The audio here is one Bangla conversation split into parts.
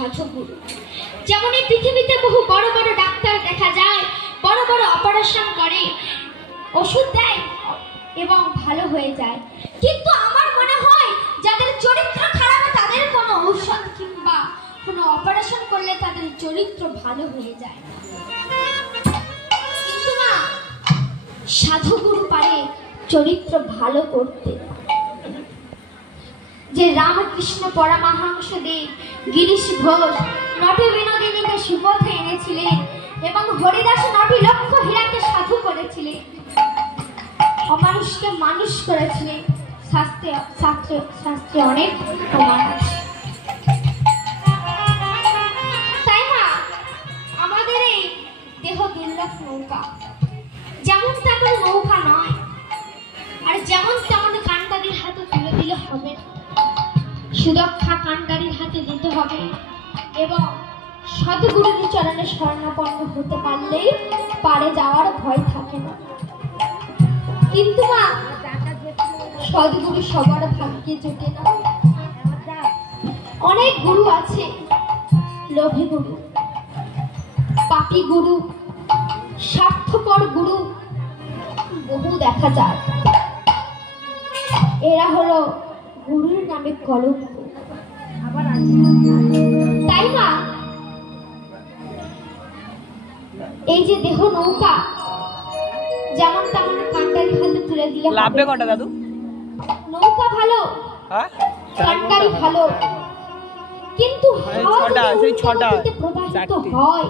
সাধুগুরু। যেমন এই পৃথিবীতে বহু বড় বড় ডাক্তার দেখা যায়, বড় বড় অপারেশন করে, ওষুধ দেয় এবং ভালো হয়ে যায়, কিন্তু আমার মনে হয় যাদের চরিত্র খারাপ তাদের কোনো ঔষধ কিংবা কোনো অপারেশন করলে তাদের চরিত্র ভালো হয়ে যায়। কিন্তু না, সাধুগুরু পারে চরিত্র ভালো করতে। যে রামকৃষ্ণ পরমহংস দেব গিরিশ ঘোষ নটি বিনোদিনীকে সুপথে এনেছিলেন এবং হরিদাস নটি লক্ষ হীরাকে সাধু করেছিলেন, অমানুষকে মানুষ করেছিলেন, শাস্ত্রে অনেক প্রমাণ আছে। তাই না, আমাদের এই দেহ দুর্লভ নৌকা, যেমন তেমন নৌকা নয়, আর যেমন তেমন কান্ডারির হাতে তুলে দিলে হবে না, সুরক্ষা কান্ডারির হাতে দিতে হবে এবং সদ্গুরুর চরণে শরণাপন্ন হতে পারলেই পারে যাওয়ার ভয় থাকে না। কিন্তু মা, সদ্গুরু সবার ভাগ্যে জোটে না। অনেক গুরু আছে, লোভী গুরু, পাপী গুরু, স্বার্থপর গুরু বহু দেখা যায়। এরা হলো গুরুর নামে কলঙ্ক। তাই না, এই যে দেহ নৌকা, যেমন তেমন কান্ডারি হাতে তুলে দিলে লাভবে কটা দাদু? নৌকা ভালো, কান্ডারি ভালো, কিন্তু ছটা, সেই ছটা প্রবাহিত হয়,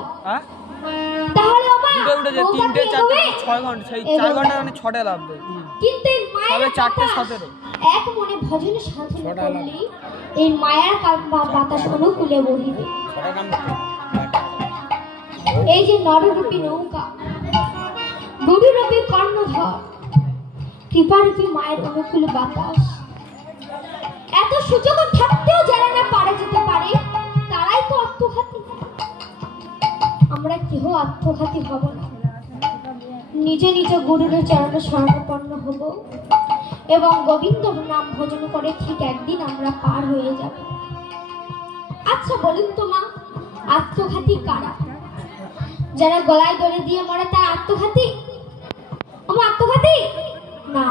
তাহলে দুটো উঠেছে, তিনটে চারটে 6 ঘন্টা, সেই 4 ঘন্টা মানে 6টা লাগবে। কিন্তু এই মায়ের 4:17 এক মনে ভজন সাধনা করলে এই মায়ার বাতাস অনুকূলে বহিবে। এই যে নররূপী নৌকা, গুরুরূপী কর্ণধর, কৃপারূপী মায়ের অনুকূল বাতাস, এত সুযোগ থাকতেও যারা না পারে যেতে পারে তারাই তো আত্মঘাতী। আমরা কেহ আত্মঘাতী হব না, নিজে নিজ গুরুর চরণে শরণাপন্ন হব এবং গোবিন্দ নাম ভজন করে ঠিক একদিন আমরা পার হয়ে যাব। আচ্ছা বলুন তো মা, আত্মঘাতী কারা? যারা গলায় দড়ি দিয়ে মরে তারা আত্মঘাতী? আত্মঘাতী না।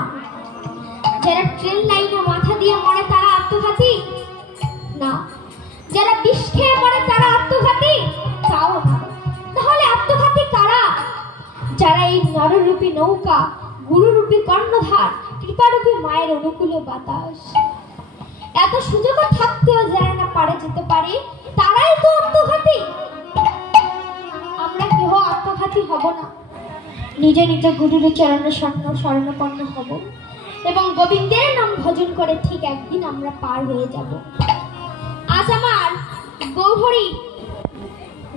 যারা ট্রেন লাইনে মাথা দিয়ে মরে তারা আত্মঘাতী না। যারা বিষ খেয়ে মরে তারা আত্মঘাতী? তাও না। তাহলে আত্মঘাতী কারা? যারা এই নররূপী নৌকা, গুরুরূপী কর্ণধার, কৃপারূপী মায়ের অনুকূলে বাতাস, এত সুযোগ থাকতেও যারা না পারে যেতে পারে তারাই তো আত্মঘাতী। আমরা কেহ আত্মঘাতী হব না, নিজে নিজে গুরুর চরণে শরণাপন্ন হব এবং গোবিন্দের নাম ভজন করে ঠিক একদিন আমরা পার হয়ে যাব। আজ আমার গৌহরি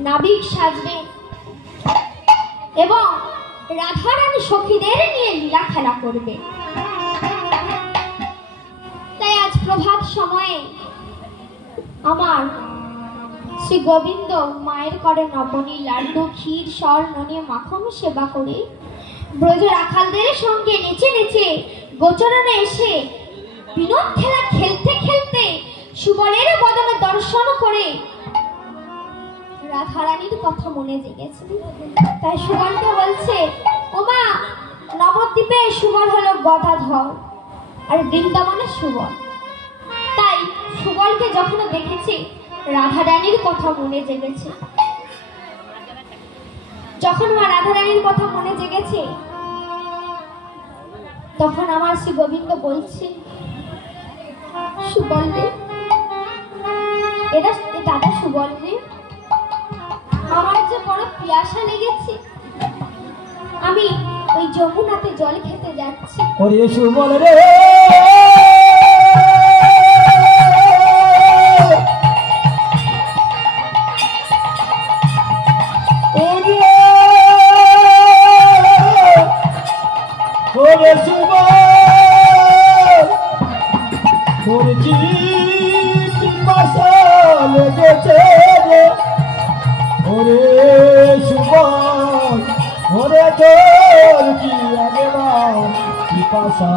নাবিক সাজবে এবং রাধারানী সখীদের নিয়ে লীলা খেলা করবে। তাই আজ প্রভাত সময়ে আমার শ্রী গোবিন্দ মায়ের করে নবনী লাড্ডু, ক্ষীর, স্বর্ণ নিয়ে মাখন সেবা করে ব্রজ রাখালদের সঙ্গে নেচে নেচে গোচরণে এসে বিনোদ খেলা খেলতে খেলতে সুবলের বদনে দর্শন করে রাধারানীর কথা মনে জেগেছে। তাই সুবলকে বলছে, ওমা, নবদ্বীপে সুবল হলো গদাধর আর বৃন্দাবনে সুবল। তাই সুবলকে যখন দেখেছি রাধারানীর কথা মনে জেগেছে। যখন আমার রাধারানীর কথা মনে জেগেছে তখন আমার শ্রী গোবিন্দ বলছে, সুবল রে, দাদা সুবল রে, আমার যে বড় পিয়াসা লেগেছে, আমি ওই যমুনাতে জল খেতে যাচ্ছি। ওরে সুবল রে, ওরে সুবল, তোর কি পিপাসা লেগেছে রে, ওরে সুবল, ওরে তোর কি একবার পিপাসা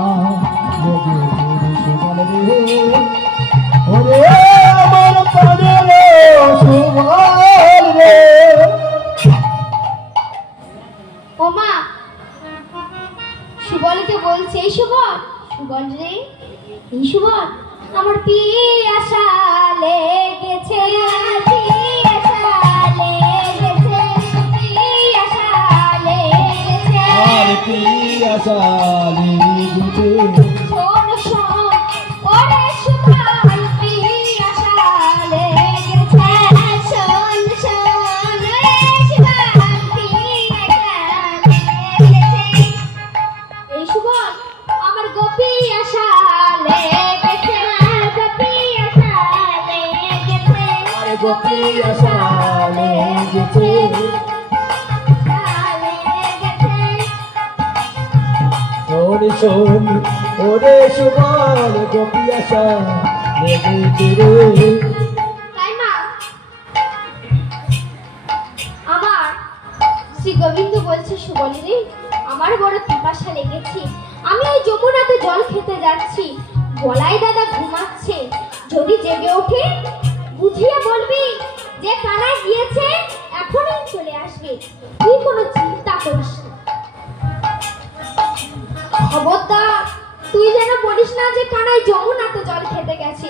লেগেছে সুবল রে, ওরে আমার প্রাণের আশা লেগেছে শোন শোন ওরে সুকাল পিয়াসা লেগেছে শোন শোন রে সুকাল পিয়াসা লেগেছে এই সুবল আমার গোপী আশা লেগেছে গোপী আশা লেগেছে আরে গোপী আশা লেগেছে ওরে শোন ওরে সুবল গোপী আশা লেগেছে রে তাই মা আমার শ্রী গোবিন্দ বলছে সুবলি রে আমার বড় পিপাসা লেগেছে আমি ওই যমুনাতে জল খেতে যাচ্ছি বলাই দাদা ঘুমাচ্ছে যদি জেগে ওঠে বুঝিয়ে বলবি যে কানাই গিয়েছে এখনই চলে আসবে তুই কোনো চিন্তা করিস না খবরদার তুই যেন বলিস না যে কানাই যমুনাতে জল খেতে গেছে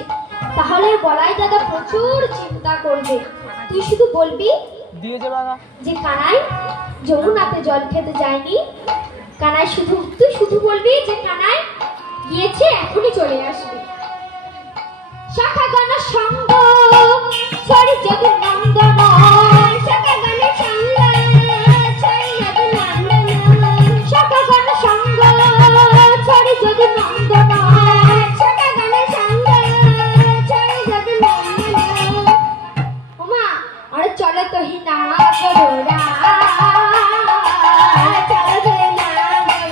তাহলে বলাই দাদা প্রচুর চিন্তা করবে তুই শুধু বলবি দিয়েছে বাবা যে কানাই যমুনাতে জল খেতে যায়নি কানাই তুই শুধু বলবি যে কানাই গিয়েছে এখনই চলে আসবে শাখাগণ সঙ্গ ছড়ি যদি নন্দন শাখাগণ সঙ্গ ছড়ি যদি নন্দন শাখাগণ সঙ্গ ছড়ি যদি নন্দন শাখাগণ সঙ্গ ছড়ি যদি নন্দন ওমা আরে চলে তো হি না গরুরা চলে তো হি না গরুরা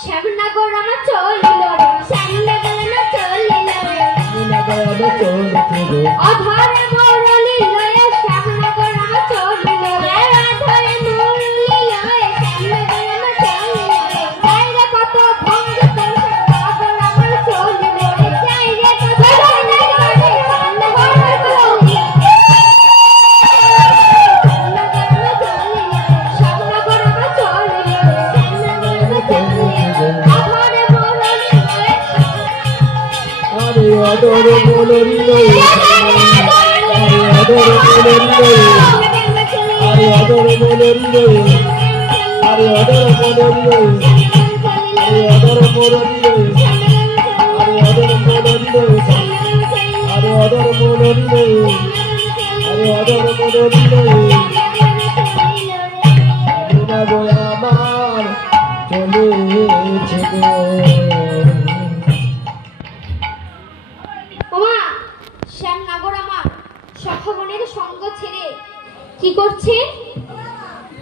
শ্যামনগর আমার চলিল রে শ্যামনগর আমার চলিল রে আধারে মরলি লয়ে শ্যামনগর আমার চলিল রে আধারে মরলি লয়ে শ্যামনগর আমার চলিল রে যাইরে কত ভঙ্গ তোর শ্যামনগর আমার চলিল রে যাইরে কত ভঙ্গ তোর শ্যামনগর আমার চলিল রে শ্যামনগর আমার চলিল রে শ্যামনগর আমার চলিল রে আধারে মরলি লয়ে আরে অদর বলরি রে আরে অদর বলরি রে আরে অদর বলরি রে আরে অদর বলরি রে আরে অদর বলরি রে আরে অদর বলরি রে আরে অদর বলরি রে আরে অদর বলরি রে বিনা গো আমার চলেছে গো ওমা শ্যামনগর আমার সখাগণের সঙ্গ ছেড়ে কি করছে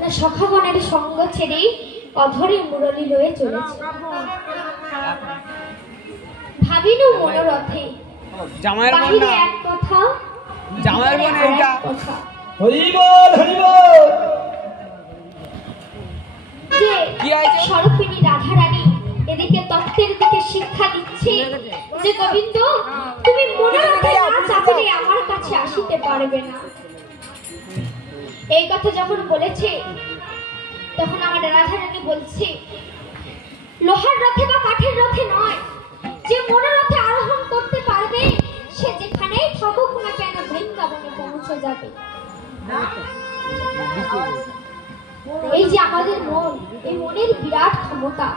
না সখাগণের সঙ্গ ছেড়ে অধরে মুরলি লয়ে চলেছে ভাবিনু মনোরথে জামাইয়ের বোন বাহিরে না এক কথা জামাইয়ের বোন ভিতরে এইটা আরেক কথা হরি বল হরি বল যে কি হয়েছে? স্বরূপিণী রাধারানী এদিকে তত্ত্বের দিকে শিক্ষা দিচ্ছে যে গোবিন্দ তুমি মনোরথে না চাপিলে আমার কাছে আসিতে পারবে না এই কথা যখন বলেছে তখন আমার রাধারানী বলছে লোহার রথে বা কাঠের রথে নয় যে মনোরথে আরোহণ করতে পারবে সে যেখানেই থাকুক না কেন বৃন্দাবনে পৌঁছে যাবে এই যে আমাদের মন এই মনের বিরাট ক্ষমতা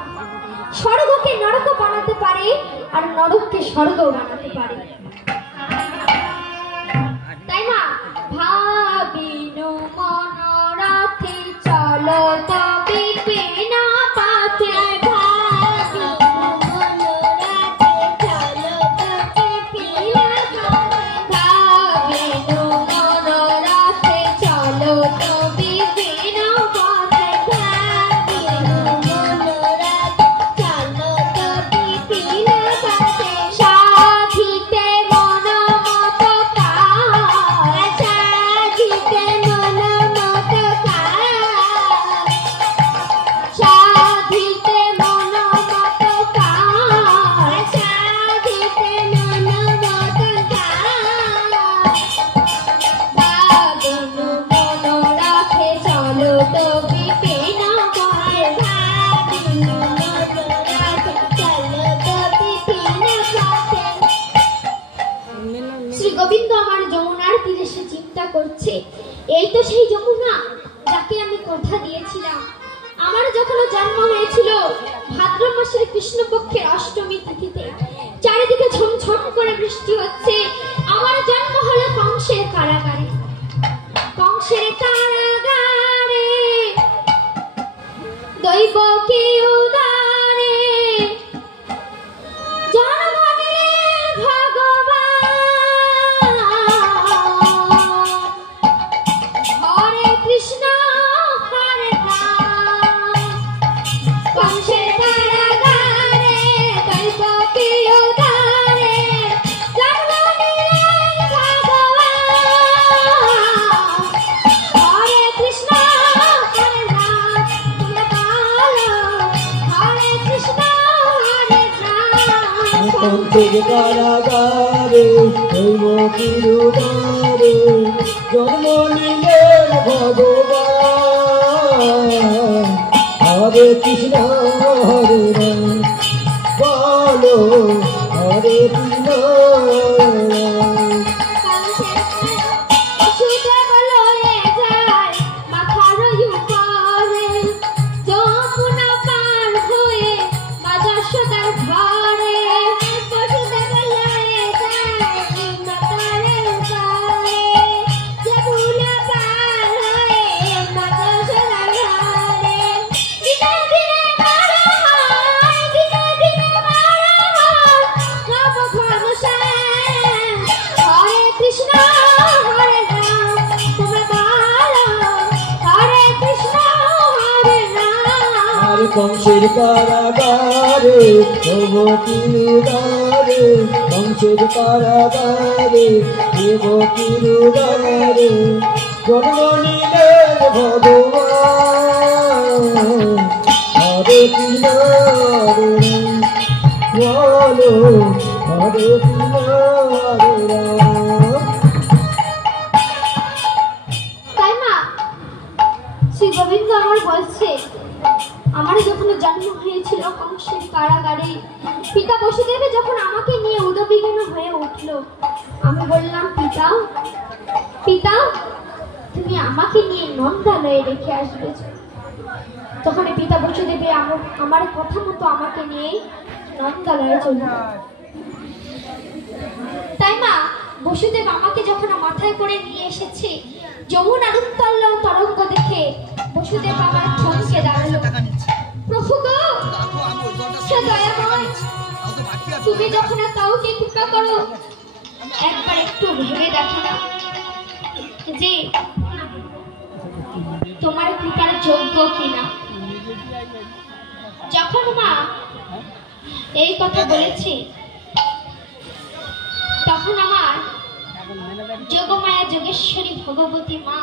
স্বর্গকে নরক বানাতে পারে আর নরককে স্বর্গ বানাতে পারে তাই না ভাবিনু মনোরথে চলো তবে পেনা পাতে ভাবিনু মনোরথে চলো তবে পেনা ভাবিনু মনোরথে চলো তবে পেনা পাতে ভাবিনু মনোরথে চলো তবে পেনা পাতে সাধিতে মনমত কাজ সাধিতে মনমত কাজ সাধিতে মনমত কাজ সাধিতে মনমত কাজ ভাবিনু মনোরথে চলো তবে পেনা পায় ভাবিনু মনোরথে চলো তবে পেনা পায় শ্রী গোবিন্দ আমার যমুনার তীরে সে চিন্তা করছে এই তো সেই যমুনা কথা দিয়েছিলাম আমার যখন জন্ম হয়েছিল ভাদ্র মাসের কৃষ্ণপক্ষের অষ্টমী তিথিতে, চারিদিকে ঝমঝম করে বৃষ্টি হচ্ছে, আমার জন্ম হলো কংসের কারাগারে। কংসের কারাগারে দৈব কি উদারে জন্ম নিলেন ভগবান। হরে কৃষ্ণ হরে রাম। কংসের কারাগারে দৈব কি উদারে জন্ম নিলেন ভগবান। হরে কৃষ্ণ হরে রাম। তোমরা বলো হরে কৃষ্ণ হরে রাম। কংসের কারাগারে দৈব কি উদারে জন্ম নিলেন ভগবান। হরে কৃষ্ণ হরে রাম, বলো হরে কৃষ্ণ হরে রাম। কংসের কারাগারে দৈব কি উদারে, কংসের কারাগারে দৈব কি উদারে জন্ম নিলেন ভগবান। হরে কৃষ্ণ হরে রাম, বলো হরে কৃষ্ণ হরে রাম। তাই মা শ্রী গোবিন্দ আমার বলছে আমার যখন জন্ম হয়েছিল কংসের কারাগারে, পিতা বসুদেব যখন আমাকে নিয়ে উদবিগ্ন হয়ে উঠলো, আমি বললাম পিতা পিতা তুমি আমাকে নিয়ে নন্দালয়ে রেখে আসবে। তখন পিতা বসুদেব আমার কথা মতো আমাকে নিয়ে নন্দালয়ে চলল। তাই মা বসুদেব আমাকে যখন মাথায় করে নিয়ে এসেছে, যমুনার উত্তল তরঙ্গ দেখে বসুদেব আমার থমকে দাঁড়ালো। প্রভু গো, সে দয়াময়, তুমি যখন কাউকে কৃপা করো একবার একটু ভেবে দেখো না যে তোমার কৃপার যোগ্য কিনা। যখন মা এই কথা বলেছি তখন আমার যোগমায়া যোগেশ্বরী ভগবতী মা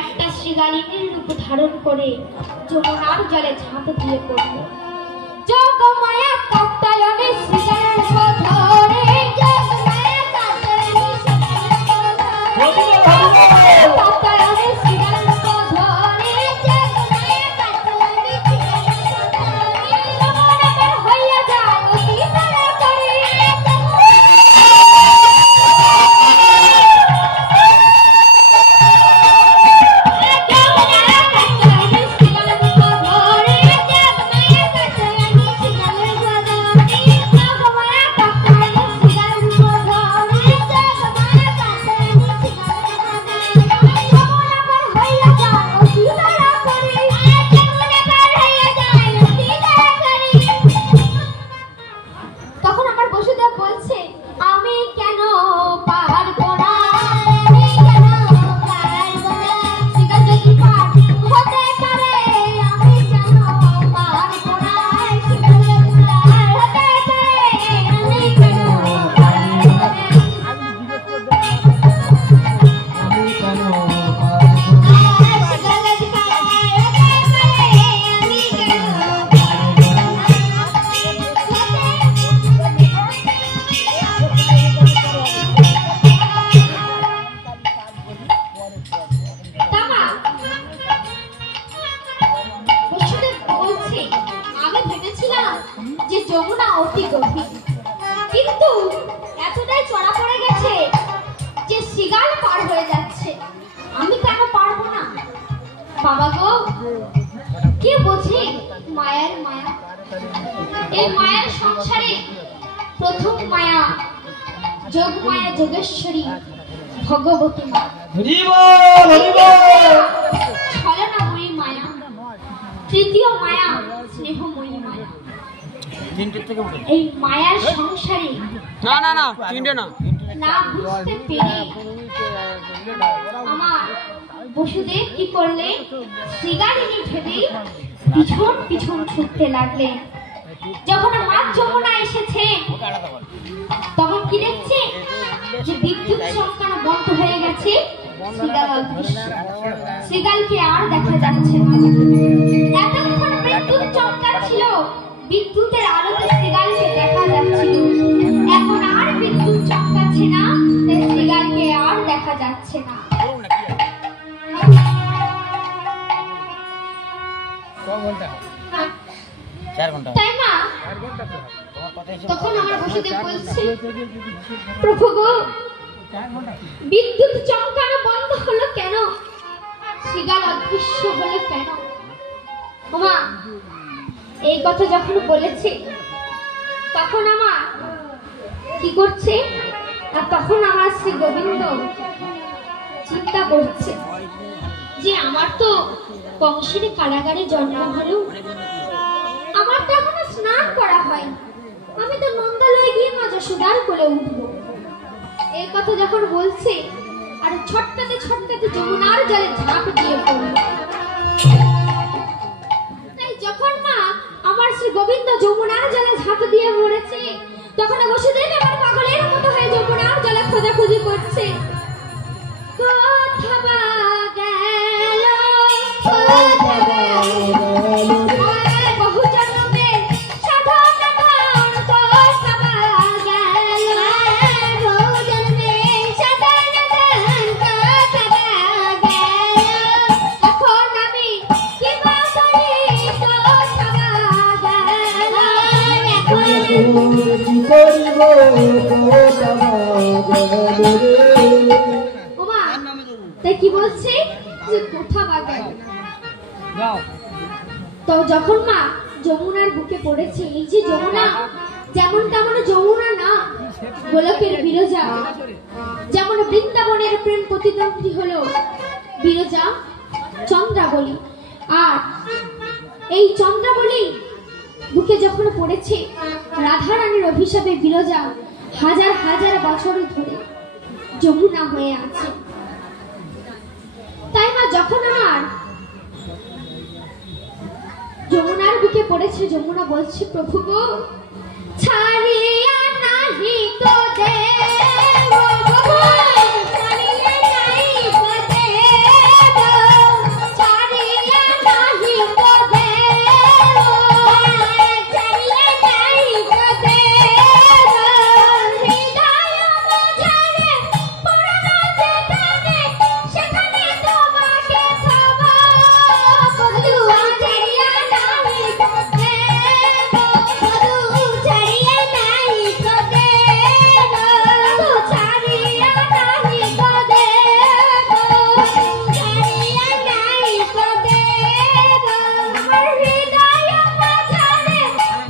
একটা শ্রীগালিনীর রূপ ধারণ করে যমুনার জলে ঝাঁপ দিয়ে পড়ল। যোগমায়া কাত্যায়নে শ্রীগালের ধরে, যোগমায়া কাত্যায়নে কাত্যায়নে শ্রীগালের ধরে, যোগমায়া কাত্যায়নে যমুনা হইয়া যায় অতি তাড়াতাড়ি। যমুনা অতি গভীর, কিন্তু এতটাই চড়া পড়ে গেছে যে শিগাল পার হয়ে যাচ্ছে। আমি কেন পারবো না? বাবা গো, কে বোঝে মায়ার মায়া? এই মায়ার সংসারে প্রথম মায়া যোগ মায়া, যোগেশ্বরী ভগবতী মা। ছলনাময়ী মায়া, তৃতীয় মায়া স্নেহময়ী মায়া। এই মায়ার সংসারে না বুঝতে পেরে আমার বসুদেব কি করলে, শ্রীগারিণী ভেবে পিছন পিছন ছুটতে লাগলেন। যখন মা যমুনা এসেছে তখন কি দেখছে যে বিদ্যুৎ চমকানো বন্ধ হয়ে গেছে। শ্রীগালকে আর দেখা যাচ্ছে না। এতক্ষণ বিদ্যুৎ চমকাচ্ছিল, বিদ্যুতের আলোতে শ্রীগালকে দেখা যাচ্ছিল। এখন আর বিদ্যুৎ চমকাচ্ছে না, তাই শ্রীগালকে আর দেখা যাচ্ছে না। তাই না? তখন আমার বসুদেব বলছে, প্রভু গো, বিদ্যুৎ চমকানো বন্ধ হলো কেন? শ্রীগাল অদৃশ্য হলো কেন? ওমা, এই কথা যখন বলেছে তখন আমার কি করছে, আর তখন আমার শ্রী গোবিন্দ চিন্তা করছে যে আমার তো কংসের কারাগারে জন্ম হলো, আমার তো এখনো স্নান করা হয়, আমি তো নন্দালয়ে গিয়ে মা যশোদার কোলে উঠবো। এই কথা যখন বলছে আর ছটকাতে ছটকাতে যমুনার জলে ঝাঁপ দিয়ে পড়ল। তাই যখন মা আমার শ্রী গোবিন্দ যমুনার জলে ঝাঁপ দিয়ে মরেছে, তখন বসুদেব আমার পাগলের মতো হয়ে যমুনার জলে খোঁজাখুঁজি করছে। কি বলছে যে কোথা বাগান। তো যখন মা যমুনার বুকে পড়েছে, এই যে যমুনা যেমন তেমন যমুনা না, গোলকের বিরজা, যেমন বৃন্দাবনের প্রেম প্রতিদ্বন্দ্বী হলো বিরজা চন্দ্রাবলী। আর এই চন্দ্রাবলী বুকে যখন পড়েছে, রাধারানীর অভিশাপে বিরজা হাজার হাজার বছর ধরে যমুনা হয়ে আছে। তাই মা যখন আমার যমুনার বুকে পড়েছে, যমুনা বলছে, প্রভু গো, ছাড়িয়া নাহি তো দেব, ছাড়িয়া নাহি তো দেব, ছাড়িয়া নাহি তো দেব, ছাড়িয়া নাহি তো দেব, হৃদয় মজারে পড়না যেখানে, সেখানে তোমাকে সব বদলুয়া ছাড়িয়া নাহি তো দেব, বদলু ছাড়িয়া নাহি তো দেব, ছাড়িয়া নাহি তো দেব, ছাড়িয়া নাহি তো দেব, আমার হৃদয় মজারে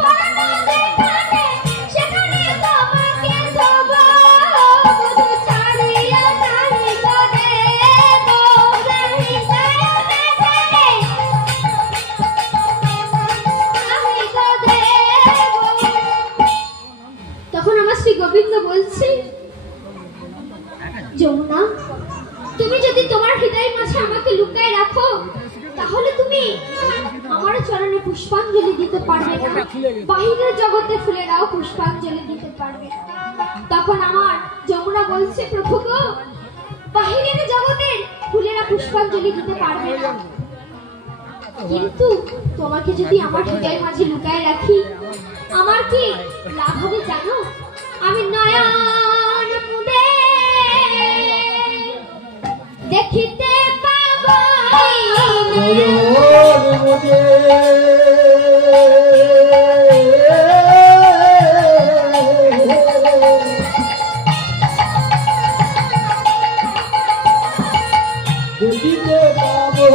পড়না যেখানে, সেখানে তোমাকে সব বদলু ছাড়িয়া নাহি তো দেব, হৃদয় মজারে তখন আমার শ্রী গোবিন্দ বলছে, যমুনা, তুমি যদি তোমার হৃদয় মাঝে আমাকে লুকায় রাখো, তাহলে তুমি আমার চরণে পুষ্পাঞ্জলি দিতে পারবে না, বাহিরের জগতে ফুলেরাও পুষ্পাঞ্জলি দিতে পারবে না। তখন আমার যমুনা বলছে, প্রভু গো, বাহিরের জগতের ফুলেরা পুষ্পাঞ্জলি দিতে পারবে না, কিন্তু তোমাকে যদি আমার হৃদয় মাঝে লুকায় রাখি, আমার কি লাভ হবে জানো? আমি নয়ন মুদে দেখিতে পাবো, দেখিতে পাবো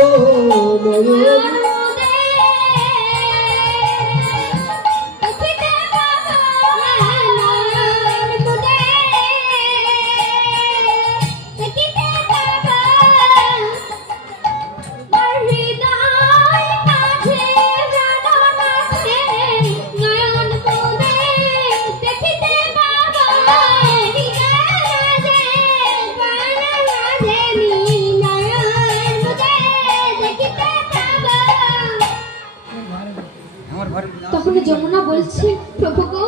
যমুনা বলছে, প্রভু গো,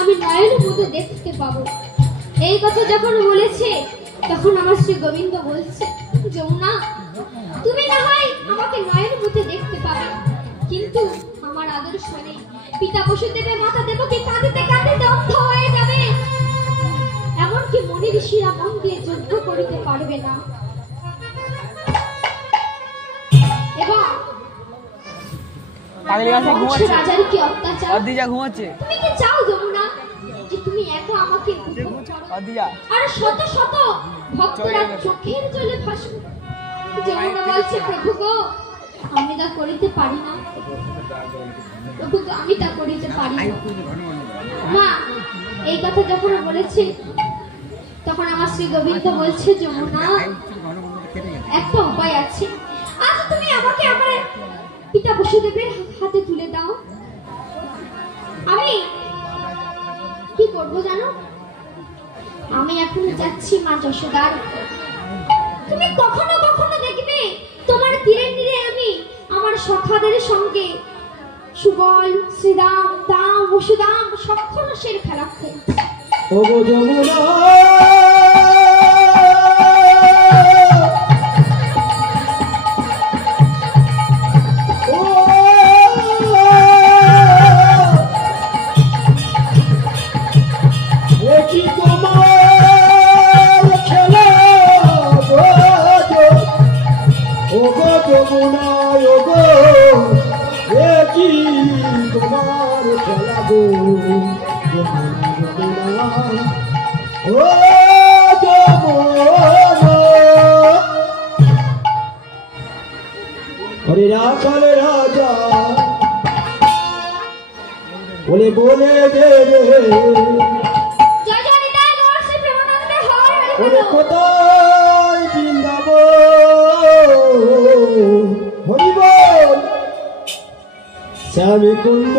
আমি নয়নের মতো দেখতে পাবো। এই কথা যখন বলেছে তখন আমার শ্রী গোবিন্দ বলছে, যমুনা, তুমি না হয় আমাকে নয়নের মতো দেখতে পাবে, কিন্তু আমার আদর্শ নেই। পিতা বসুদেবের মাতা দেবকে কাঁদিতে কাঁদিতে অন্ধ হয়ে যাবে, এমনকি মনি ঋষিরা মন দিয়ে যজ্ঞ করিতে পারবে না। এবং পাগলি গাছে ঘুমাচ্ছে। রাজার কি অত্যাচার! অদিজা ঘুমাচ্ছে। তুমি কি চাও যমুনা যে তুমি একা আমাকে উপভোগ করো? অদিজা আর শত শত ভক্তরা চোখের জলে ভাসবে। যমুনা বলছে, প্রভু গো, আমি তা করিতে পারি না। প্রভু গো, আমি তা করিতে পারি না। মা এই কথা যখন বলেছে তখন আমার শ্রী গোবিন্দ বলছে, যমুনা, একটা উপায় আছে। আজ তুমি আমাকে আমার পিতা বসুদেবের হাতে তুলে দাও। আমি কি করবো জানো? আমি এখন যাচ্ছি মা যশোদার। তুমি কখনো কখনো দেখবে তোমার তীরে তীরে আমি আমার সখাদের সঙ্গে সুবল, শ্রীরাম, দাম, বসুদাম সক্ষরসের খেলা খেলছি। ওগো যমুনা, কি তোমার খেলা ওগো যমুনা, ওগো কি তোমার খেলা গো যমুনা, ও যমুনা। হরে রাখাল রাজা বলে বলে দে রে, ওরে কোথায় বৃন্দাবন, হরি বল শ্যামী কুণ্ড,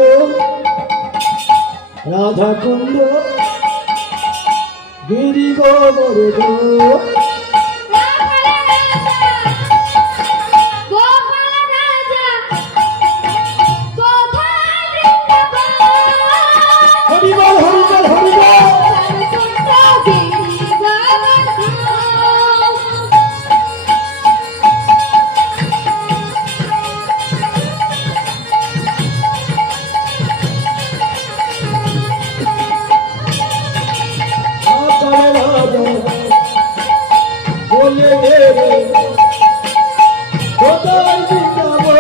রাধা কুণ্ড, গিরি গোবর গো। হরি বল, হরি বল, হরি বল। বলে দে রে, কোথায় বৃন্দাবন,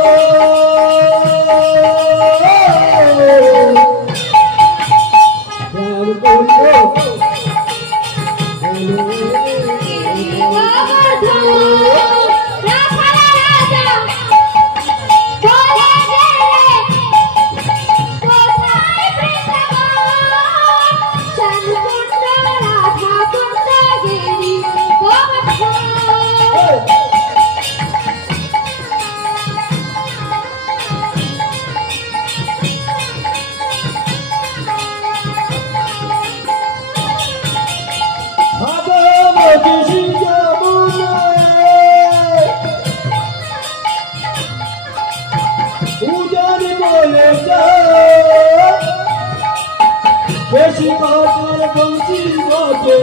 বেশি কাটার বংশী বাজে,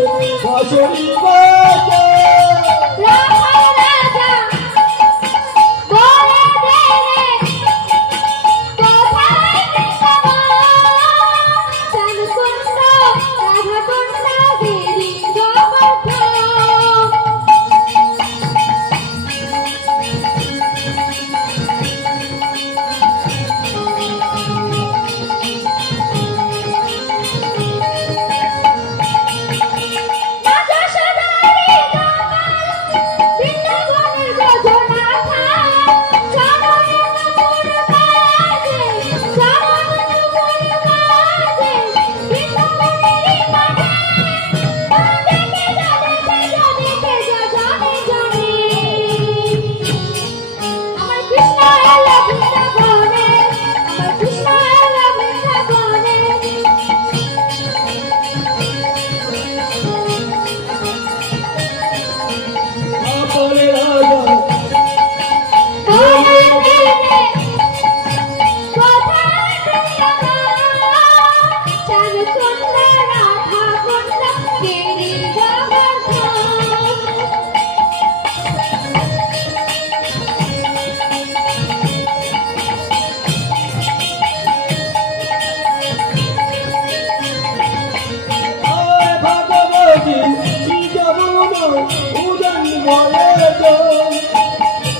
বাঁশরি বাজে। রাধা বলে দোল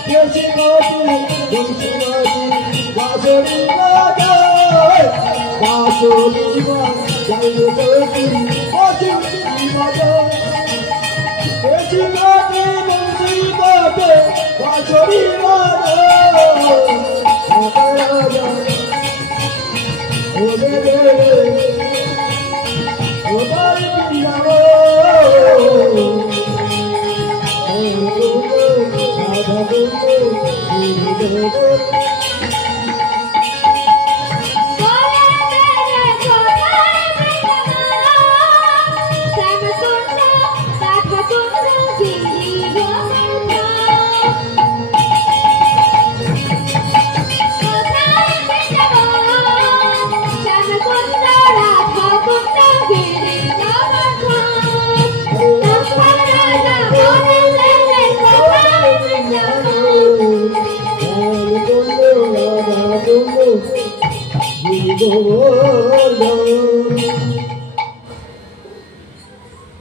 বেশি বাজে বংশী বাজে বাঁশরি বাজায় বাঁশরি বাজায় বাঁশরি বাজায় বেশি বাজে বংশী বাজে বাঁশরি বাজায় ওরে রে ওবার পিয়াও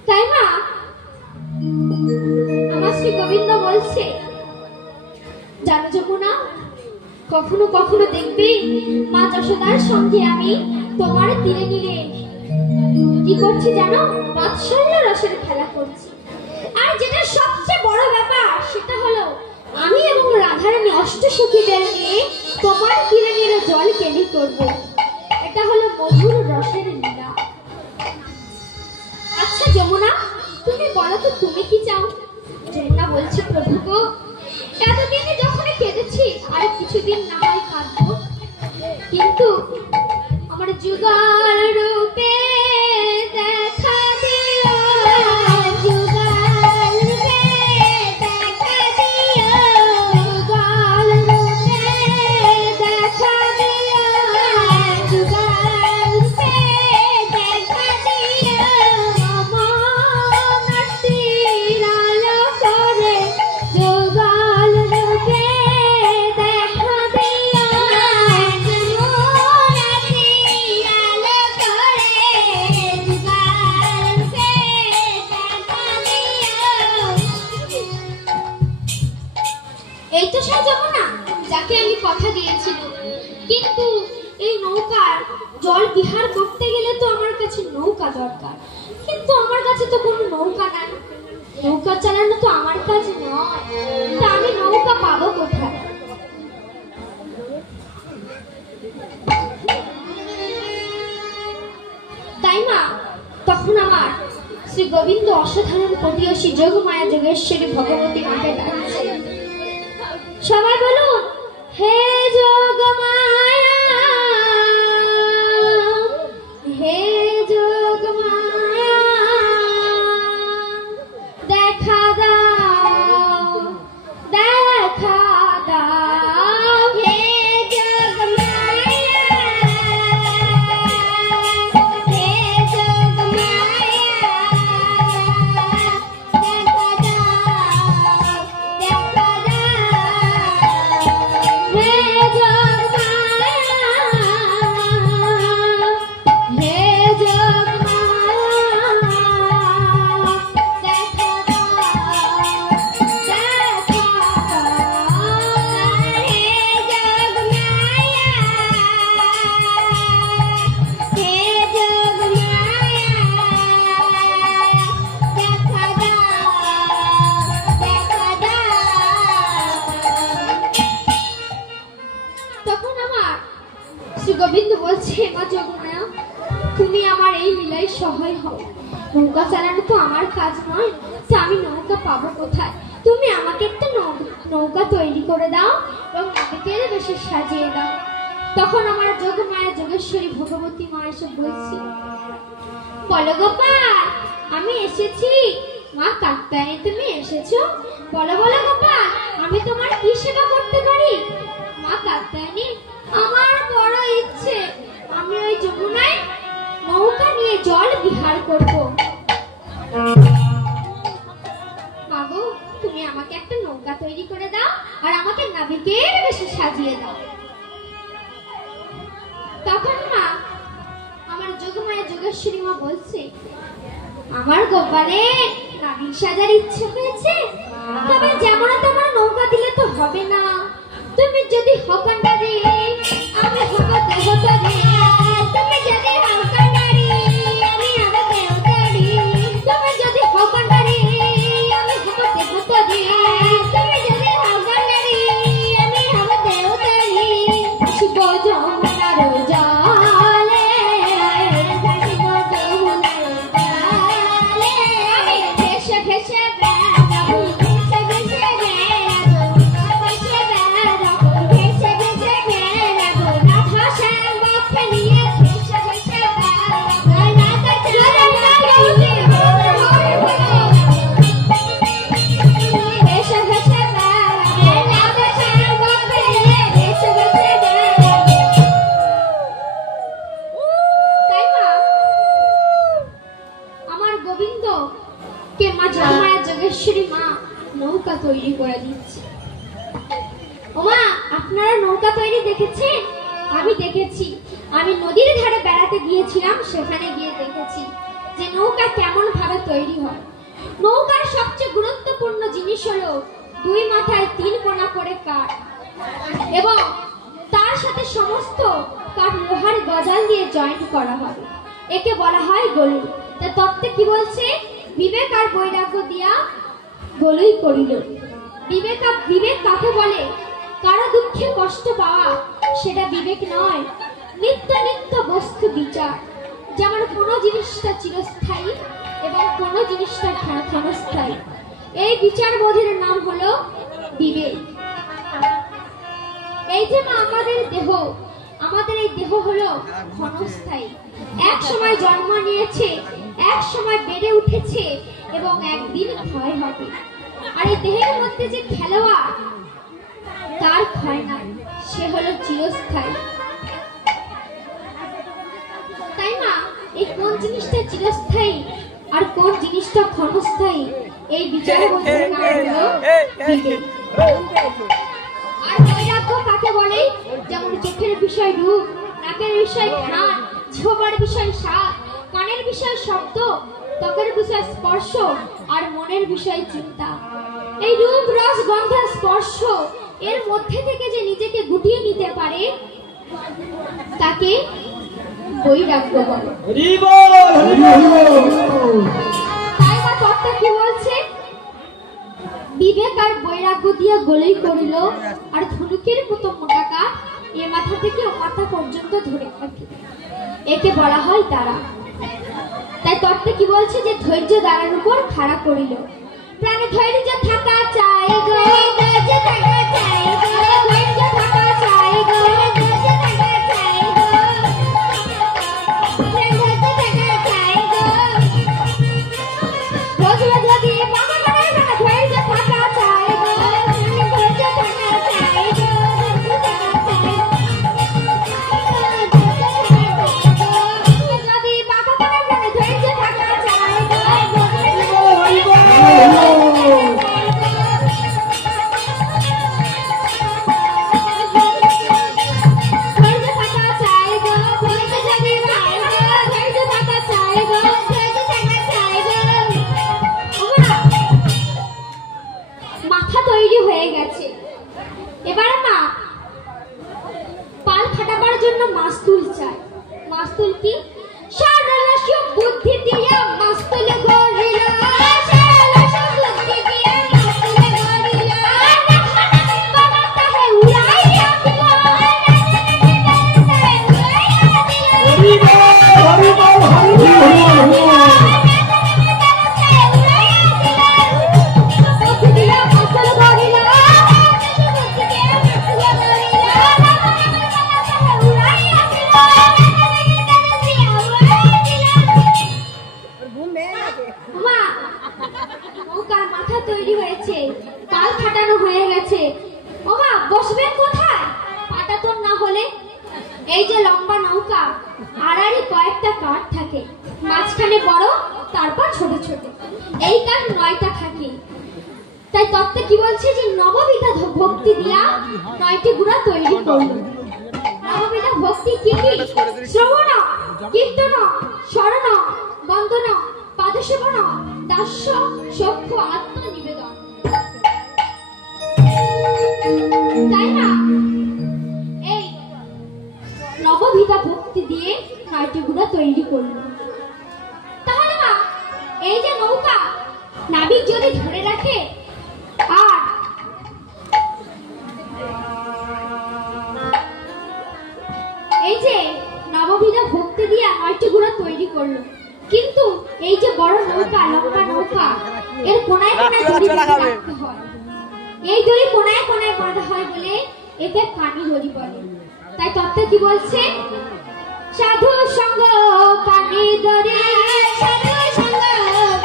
তাই মা আমার শ্রী গোবিন্দ বলছে জানো যমুনা কখনো কখনো দেখবি মা যশোদার সঙ্গে আমি তোমার তীরে নীরে কি করছি জানো বাৎসল্য রসের খেলা করছি আর যেটা সবচেয়ে বড় ব্যাপার সেটা হলো আমি এবং রাধারানী অষ্টসখীদের নিয়ে তোমার তীরে নীরে জল কেলি করব এটা হলো মধুর রসের লীলা আচ্ছা যমুনা তুমি বলো তো তুমি কি চাও যমুনা বলছে প্রভু গো এতদিনে যখন কেঁদেছি আর কিছুদিন না হয় কাঁদবো কিন্তু আমার যুগল রূপে দেখা দিও যুগল রূপে দেখা দিও যুগল রূপে দেখা দিও যুগল রূপে দেখা দিও মনটির আলো করে যুগল রূপে দেখা দিও মনটির আলো করে যুগল রূপে দেখা দিও এই তো সেই যমুনা যাকে আমি কথা দিয়েছিলাম কিন্তু এই নৌকার জল বিহার করতে গেলে তো আমার কাছে নৌকা দরকার কিন্তু আমার কাছে তো কোনো নৌকা নাই নৌকা চালানো তো আমার কাজ নয় তা আমি নৌকা পাবো কোথায় তাই মা তখন আমার শ্রী গোবিন্দ অসাধারণ পটিয়সী যোগমায়া যোগেশ্বরী ভগবতী মাকে ডাকছে সবাই বলুন হে যোগমায়া হে যোগমায়া দেখা দাও দেখা দাও হে যোগমায়া হে যোগমায়া দেখা দাও দেখা দাও হে গোবিন্দ বলছে মা যোগমায়া তুমি আমার এই লীলায় সহায় হও নৌকা চালানো তো আমার কাজ নয় তা আমি নৌকা পাবো কোথায় তুমি আমাকে একটা নৌকা তৈরি করে দাও এবং নদীকে বেশি সাজিয়ে দাও তখন আমার যোগমায়া যোগেশ্বরী ভগবতী মা এসে বলছি বলো গোপাল আমি এসেছি মা কাত্যায়নী তুমি এসেছো বলো বলো গোপাল আমি তোমার কি সেবা করতে পারি মা কাত্যায়নী আমার বড় ইচ্ছে আমি ওই যমুনায় নৌকা নিয়ে জল বিহার করব মাগো তুমি আমাকে একটা নৌকা তৈরি করে দাও আর আমাকে নাবিকের বেশে সাজিয়ে দাও তখন মা আমার যোগমায়া যোগেশ্বরী মা বলছে আমার গোপালের নাবিক সাজার ইচ্ছে হয়েছে তবে যেমন তেমন নৌকা দিলে তো হবে না। তুমি যদি হকান্ডারি আমি হব দেবতারি, তুমি যদি হকান্ডারি আমি হব দেবতারি, তুমি যদি হকান্ডারি আমি হব দেবতারি, তুমি যদি হকান্ডারি আমি হব দেবতারি। শিব যমুনার জলে শিব যমুনার জলে আমি ভেসে ভেসে বেড়াবো, ভেসে ভেসে বেড়াবো, ভেসে বেড়াবো, ভেসে ভেসে বেড়াবো, রাধা শ্যাম বাপকে নিয়ে ভেসে ভেসে বেড়াবো, রাধা শ্যাম বাপকে নিয়ে ভেসে ভেসে বেড়াবো, রাধা শ্যাম বাপকে নিয়ে ভেসে ভেসে বেড়াবো। তাই মা আমার গোবিন্দ কে মা জগমায়া যোগেশ্বরী মা নৌকা তৈরি করে দিচ্ছে। ওমা আপনারা নৌকা তৈরি দেখেছেন? আমি দেখেছি। আমি নদীর ধারে বেড়াতে গিয়েছিলাম, সেখানে গিয়ে দেখেছি যে নৌকা কেমন ভাবে তৈরি হয়। নৌকার সবচেয়ে গুরুত্বপূর্ণ জিনিস হলো দুই মাথায় 3 কোনা করে কাঠ এবং তার সাথে সমস্ত কাঠ লোহার গজাল দিয়ে জয়েন্ট করা হবে। একে বলা হয় গলু। তা তত্ত্বে কি বলছে? বিবেক আর বৈরাগ্য দিয়া গলুই করিল। বিবেক কাকে বলে? কারো দুঃখে কষ্ট পাওয়া সেটা বিবেক নয়, নিত্য নিত্য বস্তু বিচার। যেমন কোনো জিনিসটা চিরস্থায়ী এবং কোনো জিনিসটা ক্ষণস্থায়ী, এই বিচার বোধের নাম হলো বিবেক। এই যে মা আমাদের এই দেহ হলো ক্ষণস্থায়ী। এক সময় জন্ম নিয়েছে, এক সময় বেড়ে উঠেছে এবং একদিন ক্ষয় হবে। আর এই দেহের মধ্যে যে খেলোয়াড়, তার ক্ষয় নাই, সে হলো চিরস্থায়ী। তাই মা এই কোন জিনিসটা চিরস্থায়ী আর কোন জিনিসটা ক্ষণস্থায়ী, এই বিচারে বোধের নাম হলো বিবেক। আর বৈরাগ্য কাকে বলে? যেমন চোখের বিষয় রূপ, নাকের বিষয় ঘ্রাণ, ছোবার বিষয় স্বাদ, কানের বিষয় শব্দ, ত্বকের বিষয় স্পর্শ আর মনের বিষয় চিন্তা। এই রূপ রস গন্ধ স্পর্শ এর মধ্যে থেকে যে নিজেকে গুটিয়ে নিতে পারে তাকে বৈরাগ্য বলে। তাই বা তত্ত্ব কি বলছে? বিবেক আর বৈরাগ্য দিয়ে গলেই করিল আর ধনুকের মতো মোটা কাঠ এ মাথা থেকে ও মাথা পর্যন্ত ধরে রাখে, একে বলা হয় দ্বারা। তাই তত্ত্বে কি বলছে? যে ধৈর্য দ্বারার উপর খাড়া করিল। প্রাণে ধৈর্য থাকা চাই গো, ধৈর্য থাকা চাই গো, ধৈর্য থাকা চাই গো, ধৈর্য থাকা চাই গো, ধৈর্য থাকা চাই গো। রোজ রোজ যদি বাবা মনে না ধৈর্য থাকা চাই গো, ধৈর্য থাকা চাই গো, ধৈর্য থাকা চাই গো, যদি বাবা মনে না ধৈর্য থাকা চাই গো, মাথা তৈরি হয়ে গেছে। এবার মা পাল ফাটাবার জন্য মাস্তুল চাই। মাস্তুল কি? সারলস বুদ্ধি দিয়া মাস্তুল গড়িলা, সারলস বুদ্ধি দিয়া মাস্তুল গড়িলা, বাবা তাহে উড়াইয়া দিলা, মাথা তৈরি হয়েছে, পাল ফাটানো হয়ে গেছে। ওমা বসবেন কোথায়? পাটাতন না হলে এই যে লম্বা নৌকা, আড়াআড়ি কয়েকটা কাঠ থাকে, মাঝখানে বড়, তারপর ছোট ছোট, এই কাঠ 9টা থাকে। তাই তত্ত্বে কি বলছে? যে নববিধা ভক্তি দিয়া 9টি গুণা তৈরি করলো। নববিধা ভক্তি কি কি? শ্রবণ, কীর্তন, স্মরণ, বন্দন, পাদসেবন, দাস্য, সখ্য, আত্মনিবেদন। ঘোড়া তৈরি করলো। তাহলে মা এই যে নৌকা নাবিক যদি ধরে রাখে আর এই যে নববিধা ভক্তি দিয়ে 9টি ঘোড়া তৈরি করলো, কিন্তু এই যে বড় নৌকা লম্বা নৌকা এর কোনায় কোনায় দড়ি রাখতে হয়। এই দড়ি কোনায় কোনায় বাঁধা হয় বলে একে কানি দড়ি বলে। তাই তত্ত্বে কি বলছে? সাধু সঙ্গ কানি দড়ি, সাধু সঙ্গ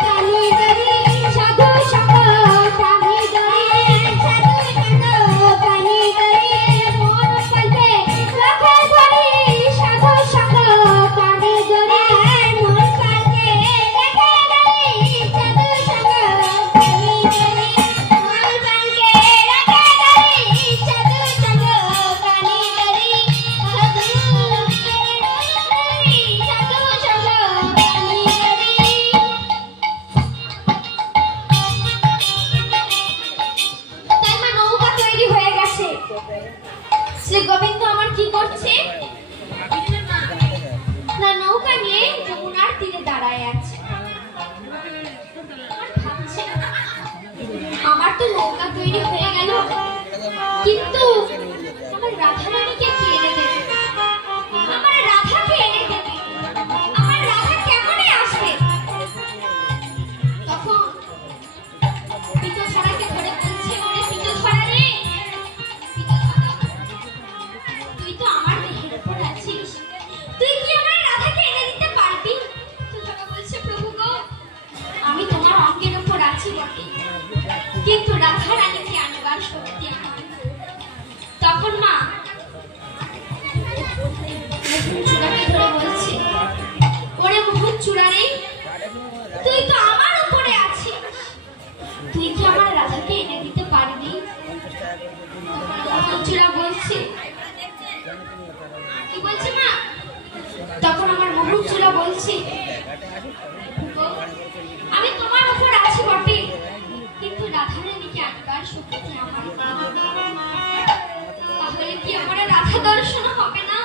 কানি দড়ি, সাধু সঙ্গ কানি দড়ি, সাধু সঙ্গ কানি দড়ি, মন পাল্টে রাখে ধরি, সাধু সঙ্গ কানি দড়ি, মন পাল্টে রাখে ধরি, সাধু সঙ্গ কানি দড়ি, মন পাল্টে রাখে ধরি, সাধু সঙ্গ কানি দড়ি, সাধু শ্রী গোবিন্দ আমার কি করছে না, নৌকা নিয়ে যমুনার তীরে দাঁড়ায় আছে। আমার তো নৌকা তৈরি হয়ে গেল, কিন্তু আমার রাধারানীকে কে এনে দেবে? আমার রাধাকে এনে দেবে, আমার রাধা কেমনে আসবে? তখন পিতছড়াকে ধরে বলছে, ওরে পিতছড়া রে, তুই তো আমার দেহের উপর আছিস, তুই কি আমার রাধাকে এনে দিতে পারবি? পিতছড়া বলছে, প্রভু গো, আমি তোমার অঙ্গের উপর আছি বটে, কিন্তু রাধারানীকে আনবার শক্তি আমার। তখন মা চূড়াকে ধরে বলছে, ওরে মোহন চূড়া রে, তুই তো আমার উপরে আছিস, তুই কি আমার রাধাকে এনে দিতে পারবি? মোহন চূড়া বলছে, কি বলছে মা? তখন আমার মোহন চূড়া বলছে, আমি তোমার উপর আছি বটে, কিন্তু রাধারানীকে আনবার শক্তি আমার। তাহলে কি আমার রাধা দর্শন হবে না?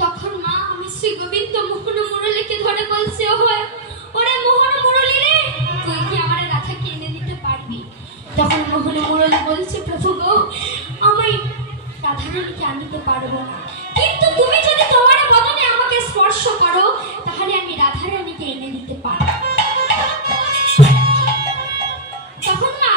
তখন মা আমি শ্রী গোবিন্দ মোহন মুরলীকে ধরে বলছে, ওরে মোহন মুরলী রে, তুই কি আমার রাধাকে এনে দিতে পারবি? তখন মোহন মুরলী বলছে, প্রভু গো, আমি রাধারানীকে আনতে পারবো না, কিন্তু তুমি যদি তোমার বদনে আমাকে স্পর্শ করো তাহলে আমি রাধারানীকে এনে দিতে পারবো। তখন না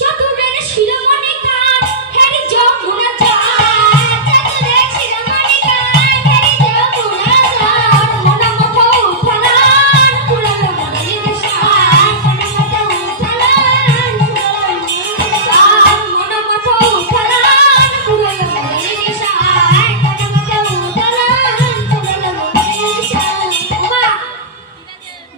চতুরের শিরোমণি কান হেরি যমুনা যায়, চতুরের শিরোমণি কান হেরি যমুনা যায়, মনা মাথা উঠালান কুলালো মনের দেশায়, মনা মাথা উঠালান মনা মাথা উঠালান কুলালো মনের দেশায়, মনা মাথা উঠালান কুলালো মনের দেশায়। ওমা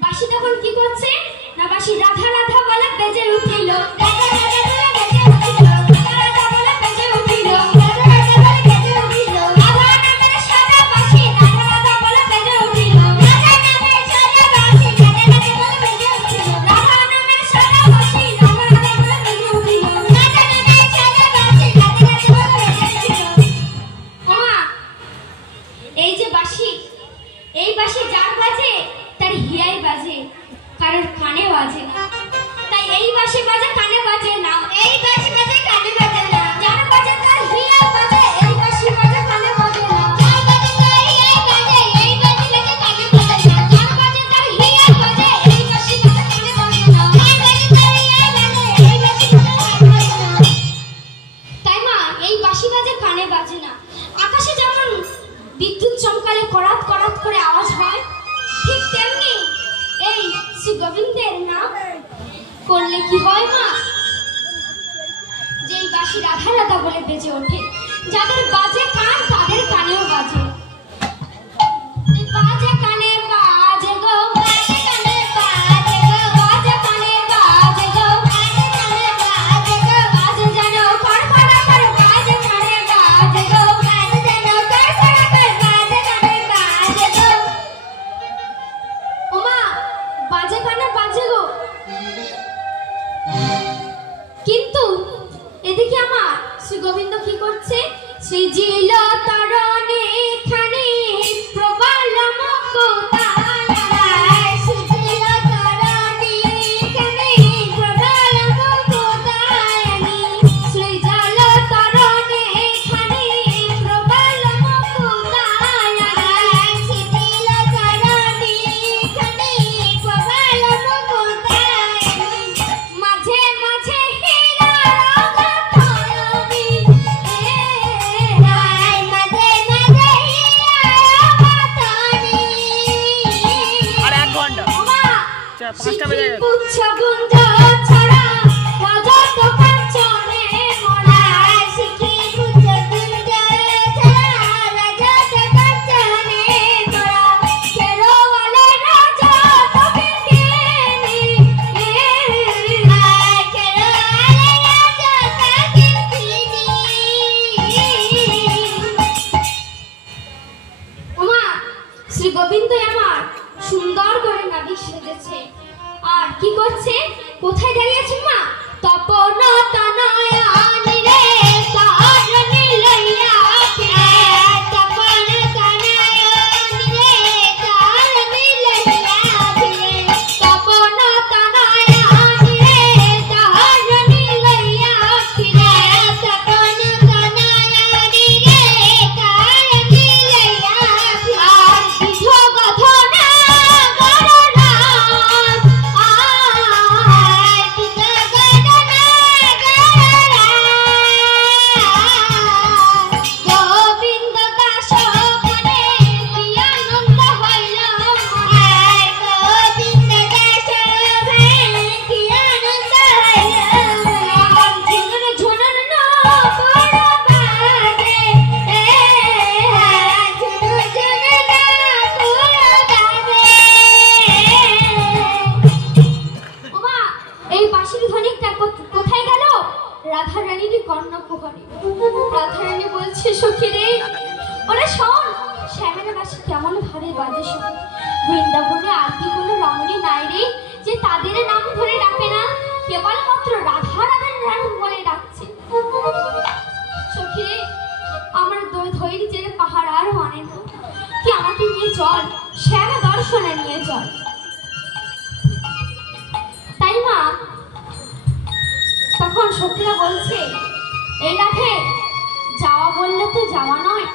বাঁশি তখন কি করছে না, বাঁশি রাধা রাধা বলে বেজে উঠিল, রাধা রাধা বলে বেজে উঠিল, রাধা রাধা বলে বেজে উঠিল, রাধা রাধা বলে বেজে উঠিল, রাধা নামের সাদা বাঁশি রাধা রাধা বলে বেজে উঠিল, রাধা নামের সাদা বাঁশি রাধা রাধা বলে বেজে উঠিল, রাধা নামের সাদা বাঁশি রাধা রাধা বলে বেজে উঠিল, রাধা নামের সাদা বাঁশি রাধা রাধা বলে বেজে উঠিল। ওমা এই যে বাঁশি, এই বাঁশি যার বাজে তার হিয়ায় বাজে, কারোর কানে বাজে না। তাই এই বাঁশি বাজে কানে বাজে না, এই বাঁশি বাজে কানে বাজে না, যার বাজে তার হিয়ায় বাজে, এই বাঁশি বাজে কানে বাজে না, যার বাজে তার হিয়ায় বাজে, এই বাঁশি বাজে কানে বাজে না, যার বাজে তার হিয়ায় বাজে, এই বাঁশি বাজে কানে বাজে না, যার বাজে তার হিয়ায় বাজে, এই বাঁশি বাজে কানে বাজে না। তাই মা এই বাঁশি বাজে কানে বাজে না। আকাশে যেমন বিদ্যুৎ চমকালে করাত করাত করে আওয়াজ হয়, ঠিক তেমনি এই শ্রী গোবিন্দের নাম করলে কি হয় মা, যে বাঁশি রাধা রাধা বলে বেজে ওঠে, যাদের বাজে কান তাদের কানেও বাজে। বাজে কানে বাজে গো, বাজে কানে বাজে গো, বাজে কানে বাজে গো, বাজে কানে বাজে গো, বাজে যেন কড়কড়া করে, বাজে কানে বাজে গো, বাজে যেন কড়কড়া করে, বাজে কানে বাজে গো। ওমা, বাজে কানে বাজে গো। কিন্তু এদিকে আমার শ্রী গোবিন্দ কি করছে? সৃজিল তরণে খানি প্রবাল মুকুতায়, সৃজিল তরণে খানি প্রবাল মুকুতায়, সৃজিল তরণে খানি প্রবাল মুকুতায়, সৃজিল তরণে খানি প্রবাল মুকুতায়, মাঝে মাঝে হীরা আর 1 ঘন্টা 5টা বেজে গেছে। শ্রী গোবিন্দ আমার সুন্দর করে নাবিক সেজেছে। আর কি করছে? কোথায় দাঁড়িয়েছে মা? তপন তনয়ানি রে তারণি লইয়া ফিরে, তপন তনয়ানি রে তারণি লইয়া ফিরে, তপন তনয়ানি রে তারণি লইয়া ফিরে, তপন তনয়ানি রে তারণি লইয়া ফিরে। আর বিধ গধনা গরনা গোবিন্দ দাস মনে কি আনন্দ হইল, গোবিন্দ দাস মনে কি আনন্দ হইল, ঝুনুর ঝুনুর নূপুর বাজে, ঝুনুর ঝুনুর নূপুর বাজে। ওমা, এই বাঁশির ধ্বনিটা কোথায় গেল? রাধা রানীর কর্ণকুহরে। রাধা রানী বলছে, সখী রে, ওরে শোন, শ্যামের বাঁশি কেমন ভাবে বাজে শোন। বৃন্দাবনে আর কি কোনো রমণী নাই রে যে তাদের নাম ধরে ডাকে না, কেবলমাত্র রাধা রাধার নাম বলে ডাকছে। সখী রে, আমার ধৈর্যের পাহাড় আর মানে না, কি আমাকে নিয়ে চল, শ্যাম দর্শনে নিয়ে চল। তাই মা তখন সখীরা বলছে, এই রাধে, যাওয়া বললে তো যাওয়া নয়,